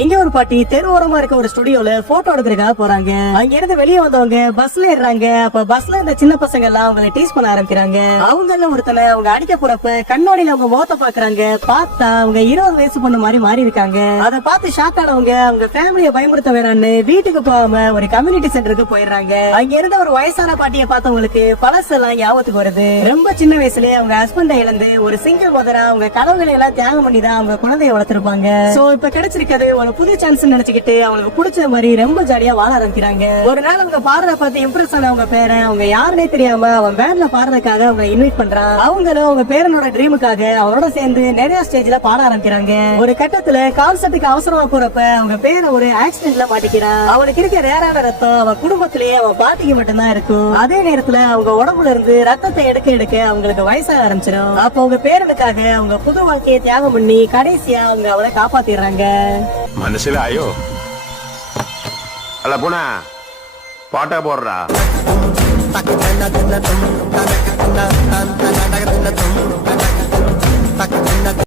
எங்க ஒரு பாட்டி தெருவோரமா இருக்க ஒரு ஸ்டுடியோல போட்டோ எடுக்கிறதுக்காக போறாங்க. அங்க இருந்து வெளியே வந்தவங்க பஸ்ல ஏறாங்க. அப்ப பஸ்ல இந்த சின்ன பசங்க எல்லாம் அவங்களை டீஸ் பண்ண ஆரம்பிக்கிறாங்க. அவங்க ஒருத்தனை அவங்க அடிக்க போறப்ப கண்ணோடியில அவங்க முகத்தை பாக்குறாங்க. பார்த்தா அவங்க 20 வயசு பொண்ணு மாதிரி மாறி இருக்காங்க. அதை பார்த்து ஷாக் ஆனவங்க அவங்க ஃபேமிலியை பயமுறுத்த வேணான்னு வீட்டுக்கு போகாம ஒரு கம்யூனிட்டி சென்டருக்கு போயிடுறாங்க. அங்க இருந்த ஒரு வயசான பாட்டியை பார்த்தவங்களுக்கு பழசெல்லாம் ஞாபகத்துக்கு வருது. ரொம்ப சின்ன வயசுல அவங்க ஹஸ்பண்டை இழந்து ஒரு சிங்கிள் மதரா அவங்க கனவுகளை எல்லாம் தியாகம் பண்ணி தான் அவங்க குழந்தைய வளர்த்திருப்பாங்க. சோ இப்ப கிடைச்சிருக்கிறது ஒரு புது சான்ஸ் நினைச்சுக்கிட்டு அவங்களுக்கு பிடிச்ச மாதிரி ரொம்ப ஜாலியா வாழ ஆரம்பிக்கிறாங்க. ஒரு நாள் அவங்க பாடுறத பார்த்து இம்ப்ரெஸ் ஆன அவங்க பேரன் அவங்க யாருன்னே தெரியாம அவன் பேண்ட்ல பாடுறதுக்காக அவங்க இன்வைட் பண்றான். அவங்களும் அவங்க பேரனோட ட்ரீமுக்காக அவனோட சேர்ந்து நிறைய ஸ்டேஜ்ல பாட ஆரம்பிக்கிறாங்க. ஒரு கட்டத்துல கான்சர்ட்டுக்கு அவசரமா போறப்ப அவங்க பேரை ஒரு ஆக்சிடென்ட்ல மாட்டிக்கிறான். அவனுக்கு இருக்க ரேரான ரத்தம் அவன் குடும்பத்திலேயே அவன் பாட்டிக்கு மட்டும்தான் இருக்கும். அதே நேரத்துல அவங்க உடம்புல இருந்து ரத்தத்தை எடுக்க அவங்களுக்கு வயசாக ஆரம்பிச்சிடும். அப்ப அவங்க பேரனுக்காக அவங்க புது வாழ்க்கையை தியாகம் பண்ணி கடைசியா அவங்க அவளை காப்பாத்திடுறாங்க. മനസ്സിലായോ അല്ല പോണ പാട്ട പോടുറാ